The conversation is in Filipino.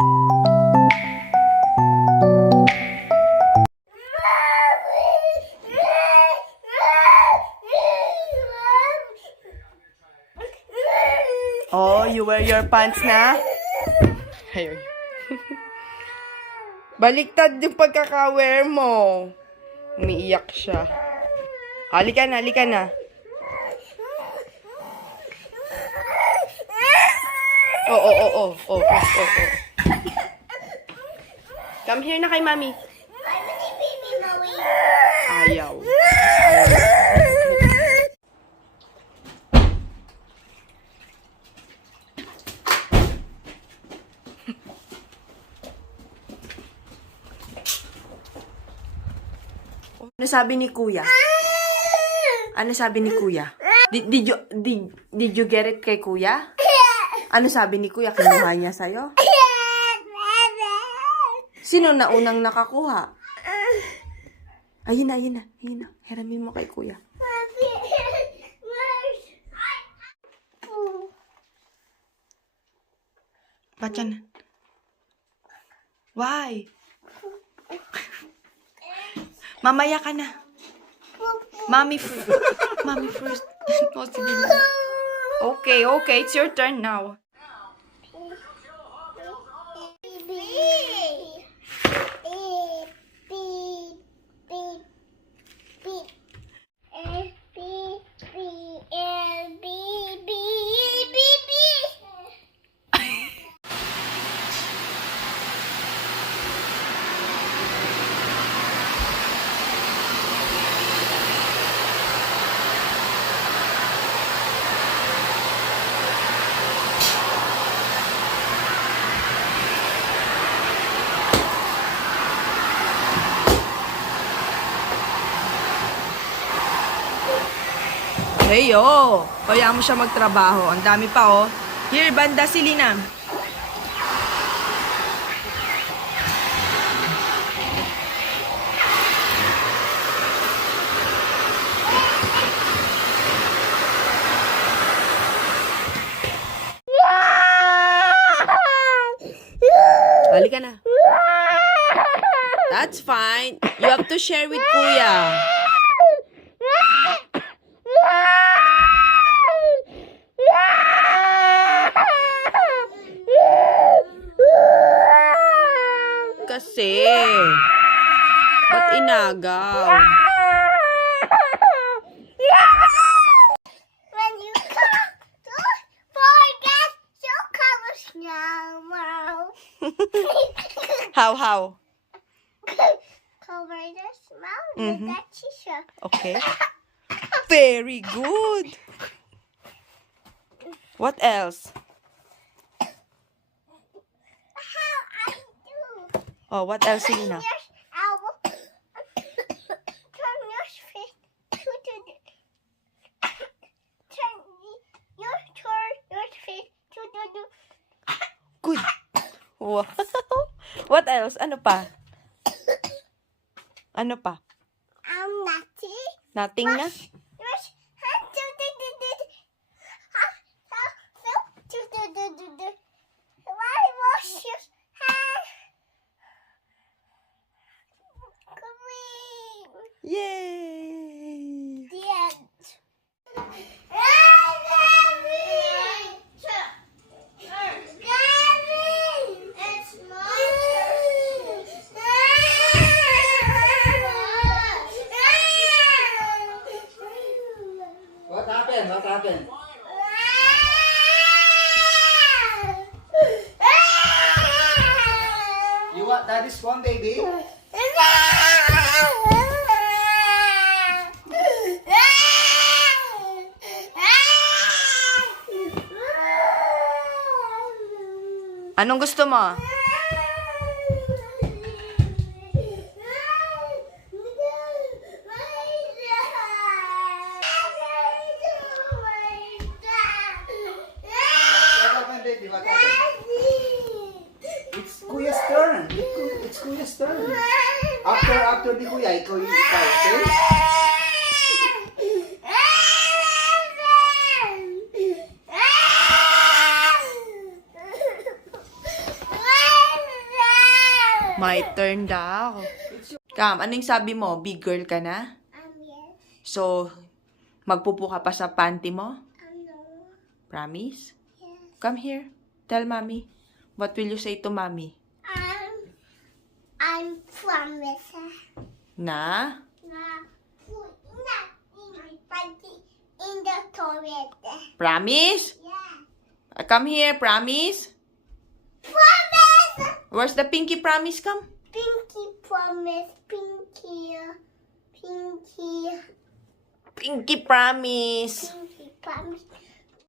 Oh, you wear your pants na? Ayun. Baliktad yung pagkaka-wear mo. Umiiyak siya. Halika na, halika na. Oh. Come here na kay mami. Ayaw. Ano sabi ni kuya? Ano sabi ni kuya? Did you get it kay kuya? Ano sabi ni kuya? Kinuha niya sa'yo? Sino na unang nakakuha? Ayun na. Hiramin mo kay kuya. Ba't yan? Why? Mamaya ka na. Mommy first. Oh, sige na. Okay. It's your turn now. Hey, oh. Kaya mo siya magtrabaho. Ang dami pa, oh. Here, banda si Lina. Halika na. That's fine. You have to share with kuya. Kasi, ba't inagaw? When you forget to cover now. How? Cover the mouth with that tissue. Okay. Very good. What else? How I do? Oh, what else, Lina? Turn your elbow. Turn your fist to the. Turn your fist to the. Good. Wow. What else? Ano pa? Natty. Nothing na? Wash hand to the. Why wash your hand? Clean. Yay! The end. It's my What happened? You want daddy's phone, baby? Anong gusto mo? What happened, baby? What happened? It's Kuya's turn. It's Kuya's turn. After ni Kuya, ikaw yung okay? My turn daw. Kam, anong sabi mo? Big girl ka na? Yes. So, magpupo ka pa sa panty mo? No. Promise? Yes. Come here. Tell mommy. What will you say to mommy? I'm promise. Na? Put not in my body in the toilet. Promise? Yeah. Come here, promise? Promise. Where's the pinky promise? Come. Pinky promise. Pinky. Pinky. Pinky promise. Pinky promise.